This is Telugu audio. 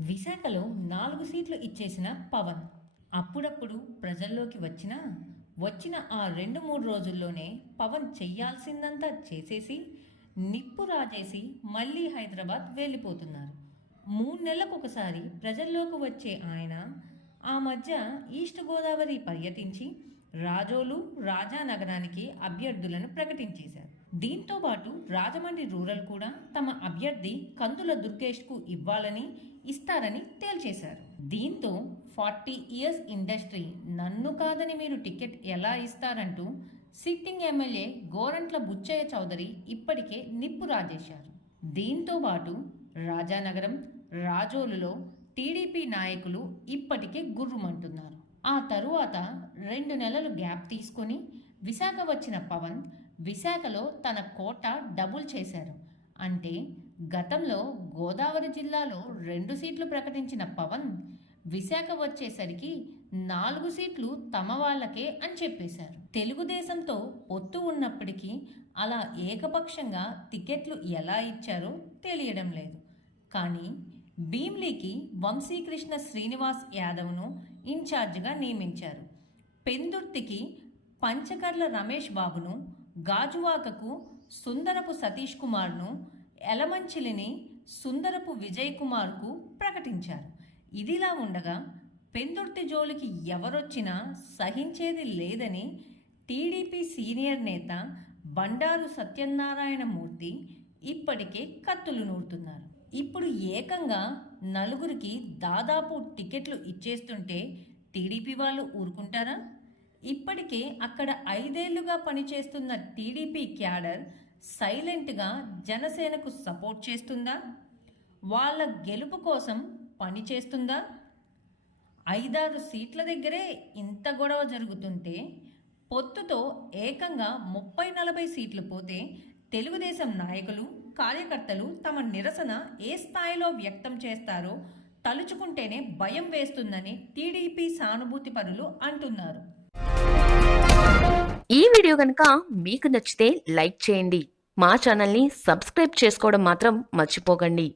విశాఖలో నాలుగు సీట్లు ఇచ్చేసిన పవన్. అప్పుడప్పుడు ప్రజల్లోకి వచ్చిన వచ్చిన ఆ రెండు మూడు రోజుల్లోనే పవన్ చెయ్యాల్సిందంతా చేసేసి నిప్పు రాజేసి మళ్ళీ హైదరాబాద్ వెళ్ళిపోతున్నారు. మూడు నెలలకు ఒకసారి ప్రజల్లోకి వచ్చే ఆయన ఆ మధ్య ఈస్ట్ గోదావరి పర్యటించి రాజోలు రాజానగరానికి అభ్యర్థులను ప్రకటించేశారు. దీంతో పాటు రాజమండ్రి రూరల్ కూడా తమ అభ్యర్థి కందుల దుర్గేష్కు ఇవ్వాలని ఇస్తారని తేల్చేశారు. దీంతో ఫార్టీ ఇయర్స్ ఇండస్ట్రీ నన్ను కాదని మీరు టికెట్ ఎలా ఇస్తారంటూ సిట్టింగ్ ఎమ్మెల్యే గోరంట్ల బుచ్చయ్య చౌదరి ఇప్పటికే నిప్పు రాజేశారు. దీంతో పాటు రాజానగరం రాజోలులో టీడీపీ నాయకులు ఇప్పటికే గుర్రుమంటున్నారు. ఆ తరువాత రెండు నెలలు గ్యాప్ తీసుకొని విశాఖ వచ్చిన పవన్ విశాఖలో తన కోట డబుల్ చేశారు. అంటే గతంలో గోదావరి జిల్లాలో రెండు సీట్లు ప్రకటించిన పవన్ విశాఖ వచ్చేసరికి నాలుగు సీట్లు తమ వాళ్ళకే అని చెప్పేశారు. తెలుగుదేశంతో పొత్తు ఉన్నప్పటికీ అలా ఏకపక్షంగా టికెట్లు ఎలా ఇచ్చారో తెలియడం లేదు. కానీ భీమ్లీకి వంశీకృష్ణ శ్రీనివాస్ యాదవ్ను ఇన్ఛార్జిగా నియమించారు. పెందుర్తికి పంచకర్ల రమేష్ బాబును గాజువాకకు సుందరపు సతీష్ కుమార్ను ఎలమంచిలిని సుందరపు విజయ్ కుమార్కు ప్రకటించారు. ఇదిలా ఉండగా పెందుర్తి జోలికి ఎవరొచ్చినా సహించేది లేదని టీడీపీ సీనియర్ నేత బండారు సత్యనారాయణ మూర్తి ఇప్పటికే కత్తులు నూరుతున్నారు. ఇప్పుడు ఏకంగా నలుగురికి దాదాపు టికెట్లు ఇచ్చేస్తుంటే టీడీపీ వాళ్ళు ఊరుకుంటారా? ఇప్పటికే అక్కడ ఐదేళ్ళుగా పనిచేస్తున్న టీడీపీ క్యాడర్ సైలెంట్గా జనసేనకు సపోర్ట్ చేస్తుందా? వాళ్ళ గెలుపు కోసం పని చేస్తుందా? ఐదారు సీట్ల దగ్గరే ఇంత గొడవ జరుగుతుంటే పొత్తుతో ఏకంగా ముప్పై నలభై సీట్లు పోతే తెలుగుదేశం నాయకులు కార్యకర్తలు తమ నిరసన ఏ స్థాయిలో వ్యక్తం చేస్తారో తలుచుకుంటేనే భయం వేస్తుందని టీడీపీ సానుభూతి పరులు అంటున్నారు. ఈ వీడియో కనుక మీకు నచ్చితే లైక్ చేయండి. మా ఛానల్ని సబ్స్క్రైబ్ చేసుకోవడం మాత్రం మర్చిపోకండి.